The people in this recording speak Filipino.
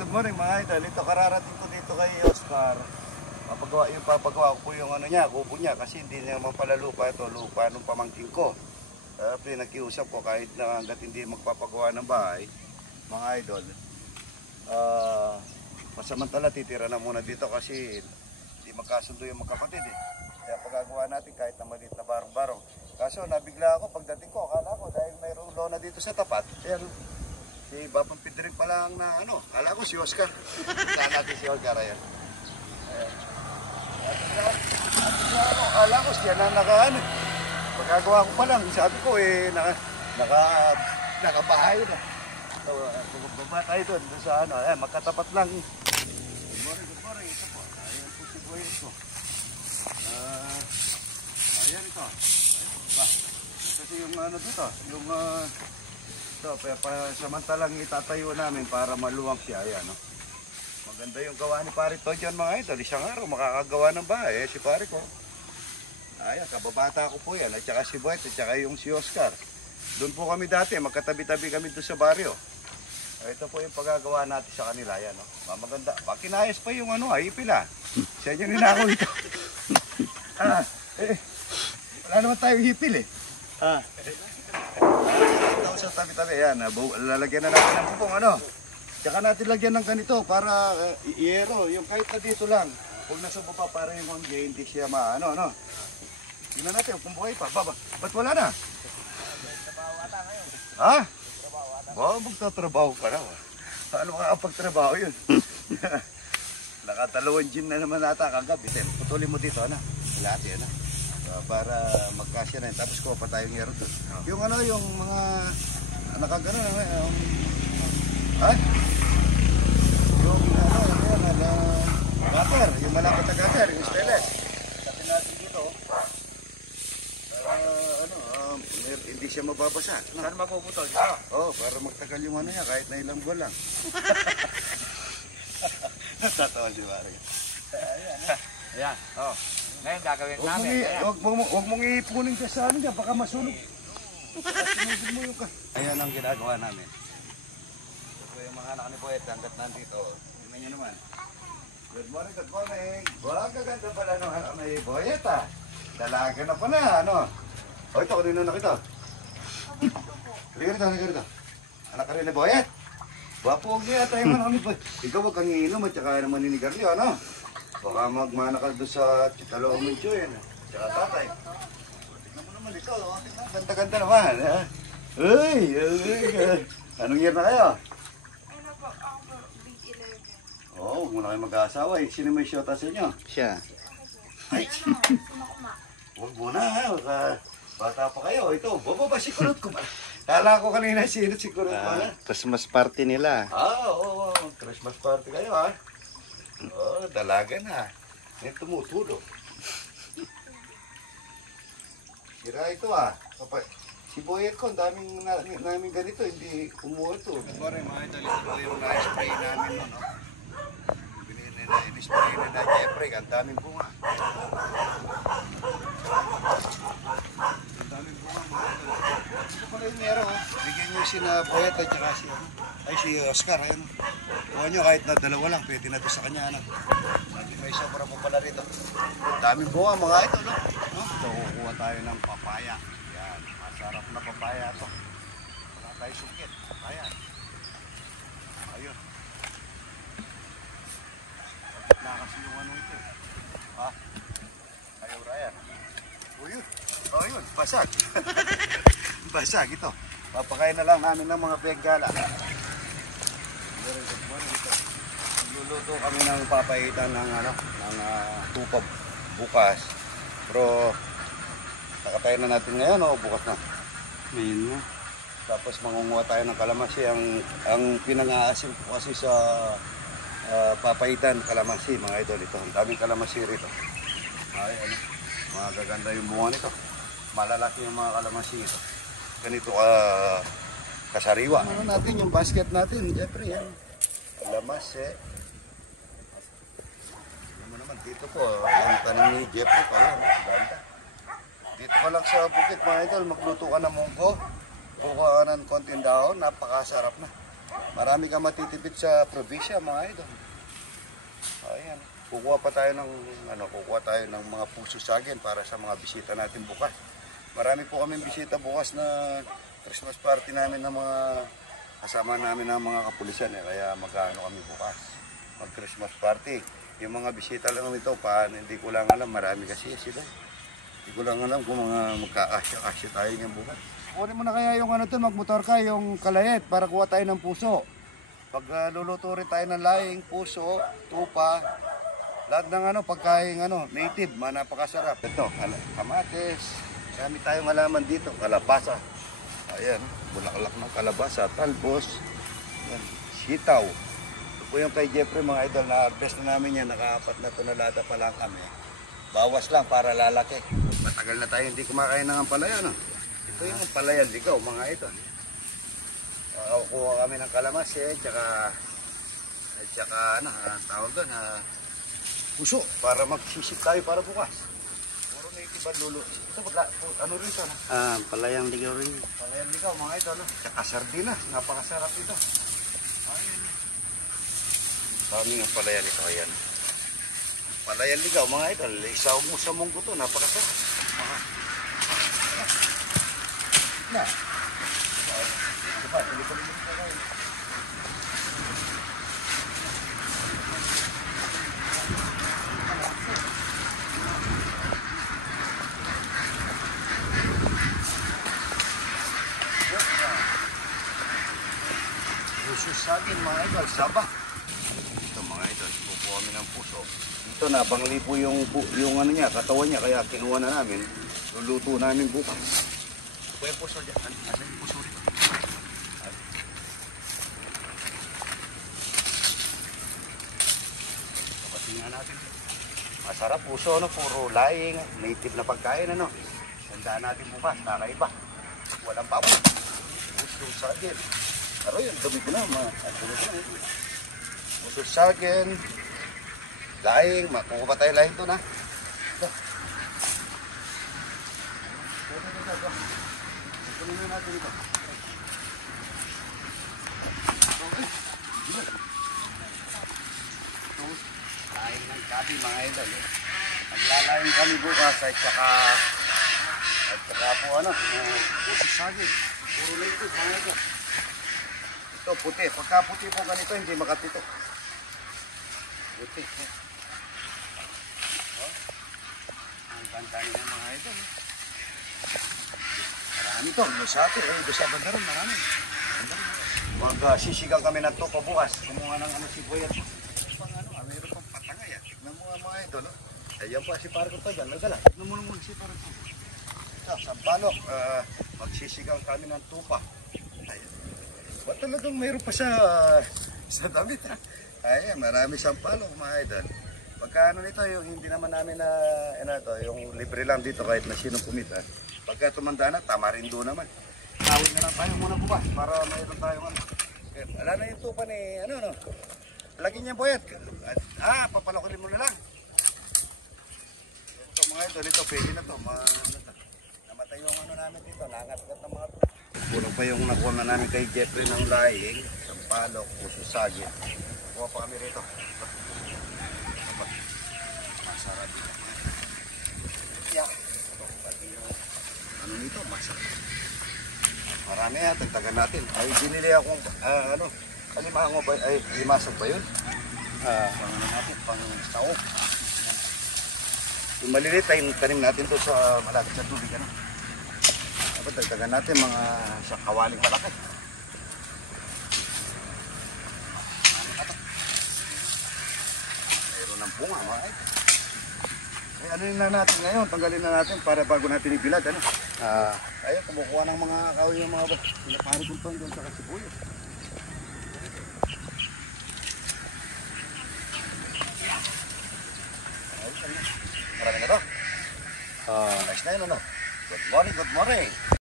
Good morning mga idol. Ito kararating ko dito kay Oscar. Papagawa ko po yung ano niya, kubo niya kasi hindi niya naman pala lupa ito, lupa nung pamangkin ko. Nakiusap ko kahit na hanggat hindi magpapagawa ng bahay, mga idol. Pasamantala titira na muna dito kasi hindi magkasundo yung magkapatid eh. Kaya pagagawa natin kahit na maliit na barong-barong. Kaso nabigla ako pagdating ko, akala ko dahil mayroong lona dito sa tapat. Pero si Babang Pidring pa lang na ano, akala ko si Oscar. Saan natin si Oscar ayan. Akala ko siya na nakaano. Pagkagawa ko pa lang, sabi ko eh, nakabahay na. So, baba tayo doon sa ano, magkatapat lang. Good morning, ito po. Ayan po si Boy ito. Ayan ito. Kasi yung ano dito, yung ito, samantalang itatayo namin para maluwang siya. Ayan, no? Maganda yung gawa ni Pare to dyan mga idol. Isang araw makakagawa ng bahay. Si Pare ko. Ayan, kababata ko po yan. At saka si Boy, at saka yung si Oscar. Doon po kami dati, magkatabi-tabi kami doon sa baryo. Ito po yung pagagawa natin sa kanila. Ayan, no? Maganda. Pakinayos pa yung ano, ipil ah. Siya nyo ninako ito. Wala naman tayong hipil eh. Ito sa tabi-tabi. Ayan, lalagyan na natin ng bubong ano. Tsaka natin lagyan ng ganito para iero. Yung kahit na dito lang. Huwag nasa baba para yung hanggang hindi siya maano. No? Tingnan natin kung buhay pa. Ba't wala na? Trabaho ata ngayon. Ha? Magtatrabaho pa na. Ano makakapagtrabaho yun? Nakatalawang gym na naman ata kagabi. Putulin mo dito, ano? Lahat yan, para magkasya na yun. Tapos kuha pa tayong hero doon. Yung ano, yung mga nakagano na, yung ano, gutter, yung malapit na gutter, yung stainless. Tapin natin dito, hindi siya mababasa. Saan magpuputol? Dito? Oo, para magtagal yung ano niya, kahit na ilang buwan lang. Natatawa si Mari. Ayan, oh. Ngayon gagawin namin. Huwag mong iipunin ka sa ano dyan, baka masunog. Sunugin mo yung ka. Ayan ang ginagawa namin. Ito yung mga anak ni Poet, hanggat nandito. Tingnan nyo naman. Good morning, good morning. Ganda pala nung anak ni Poet ah. Dalaga na pala, ano? O ito, kanino na kita? Halika rito. Anak ka rin ni Poet. Wapo, niya tayo man kami Poet. Ikaw wag kang iinom at saka naman ninigaryo, ano? Baka magmana ka doon sa Chicalong Mencho yan. Tsaka tatay. Tignan mo naman ito. Ganda-ganda naman. Uy! Anong year na kayo? Ano po? Ako po, grade 11. Oo, huwag mo na kayo mag-aasawa eh. Sino may syota sa inyo? Siya. Ay! Sumakuma. Huwag mo na ha. Bata pa kayo. Ito, baba si Kulot ko ba? Kala ko kanina sino si Kulot ba? Christmas party nila. Oo. Christmas party kayo ha. Oh, dalaga na. May tumutulog. Sira ito ah. Si Boyet ko, daming namin ganito, hindi kumuha ito. Good morning mga idol, ito po yung na-spray namin no, no? In-spray na Jeffrey, ang daming bunga. Ang daming bunga mga idol. Ito pala yung meron, bigyan nyo si na Boyet at saka si Oscar, ayun. Kuha nyo kahit na dalawa lang, pwede na ito sa kanya. Ano? May sobra po pala rito. Daming bunga mga ito, no? Ito, kukuha tayo ng papaya. Yan, masarap na papaya ito. Wala tayo sungkit. Papaya. Ayun. Bakit na kasi yung ano ito eh. Ha? Ayaw Ryan. O yun, basag. Basag ito. Papakain na lang namin ng mga begala. Luluto kami ng papaitan ng tupab bukas. Pero nakatayin na natin ngayon o bukas na. Ayun na. Tapos mangunguha tayo ng kalamansi. Ang pinang-aasim ko kasi sa papaitan kalamansi mga idol ito. Ang daming kalamansi rito. Ay, magaganda yung bunga nito. Malalaki yung mga kalamansi ito. Ganito kasariwa. Ano natin yung basket natin, Jeffrey, yan. Kalamansi. Dito po, yung tanim ni Jeffrey ko, yan, ganda. Dito ka lang sa bukid mga idol, magluto ka ng munggo, kukuha ka ng konting dahon, napakasarap na. Marami kang matitipid sa probinsya, mga idol. Ayan. Kukuha tayo ng mga puso saging para sa mga bisita natin bukas. Marami po kaming bisita bukas na Christmas party namin ng mga kasama namin ng mga kapulisan kaya magkano kami bukas. Mag-Christmas party. Yung mga bisita lang ito, hindi ko lang alam, marami kasi sila. Hindi ko lang alam kung magka-asya tayo ng bukas. Kunin mo na kaya yung magmotor ka, yung kalayet para kuha tayo ng puso. Pag luluto rin tayo ng laing, puso, tupa, lahat ng pagkain native, napakasarap. Ito, kamatis, marami tayong halaman dito, kalabasa. Ayan, bulaklak ng kalabasa, talbos, yan, sitaw. Ito po yung kay Jeffrey, mga idol, na-harvest na namin yan, naka-4 na tonelada pa lang kami. Bawas lang para lalaki. Matagal na tayo hindi kumakain ng ampalaya, no? Ito yung ampalaya ligaw, mga idol. Kuha kami ng kalamansi, tsaka tawag doon, puso, para magsisip tayo para bukas. Puro native ang lulo. Ito, ano rin ito, no? Palayang ligaw rin. Palayang ligaw, mga idol, no? Tsaka sardinas, napakasarap ito. Ayan. Dami ng palayan ito, ayan. Palayang ligaw, mga idol, isaw mo sa munggo to, napakasarap. Na. Diba, tuloy-tuloy mo ito kayo. Puso saging, mga idol, saba. Ito, mga idol, pupuha kami ng puso. Ito na, banglipo yung katawan niya, kaya kinuha na namin. Luluto namin bukas. Ito yung puso dyan. Asan yung puso dito? Kapatingnan natin. Masarap puso, puro laing, native na pagkain, Tandaan natin bukas, kakaiba. Walang baboy. Puso saging. Pero yun, dumi ko na, puso saging, laing, makuha pa tayo laing doon, Ito. Ito na natin ito. Ito, laing ng gabi, mga idol. Maglalaing kami bukas at saka po puso saging. Puro native, mga idol. Ito, puti. Pagka puti po ganito, hindi makapito. Puti. Ang ganda nila, mga ito. Marami ito. Lusati. Lusaban na rin. Marami. Magsisigang kami ng tupa bukas. Kumuha ng sibuyat. Mayroon pang patangay. Tignan mo mga ito. Ayan po si Parko to dyan. Nagdala. Tignan mo naman si Parko. Ito, sampalok. Magsisigang kami ng tupa. Ayan. Ba't talagang mayroon pa siya sa damit, Ayan, marami sampalok, mga idol. Pagka nito, yung hindi naman namin yung libre lang dito kahit na sinong kumita. Pagka tumanda na, tama rin doon naman. Tawid na lang tayo muna bukas para mayroon tayong Wala na yung tupa ni, Lagyan niya boyat. Papalakurin mo na lang. Ito, mga idol, ito, pwede na to. Namatay yung namin dito, nangat-gat ng mga kulang pa yung nakuha na namin kay Jeffrey ng laing, sampalok, puso saging. Kuha pa kami rito. Masarap dito. Yeah. Nito, masarap. Marami tagtagan natin. Ay, binili akong, kalimango ba, limasag ba yun? Natin, pang saok. Yung maliliit, tanim natin to sa malapit sa tubig, Dapat dagdagan natin mga sa kawaling malaki. Mayroon ng bunga, mga idol. Ano na natin ngayon? Tanggalin na natin para bago natin ibilad. Ayun, kumukuha ng mga kahoy yung mga pinaparikuntong doon sa kasibuyos. Marami na to. Nice na yun, Good morning, good morning.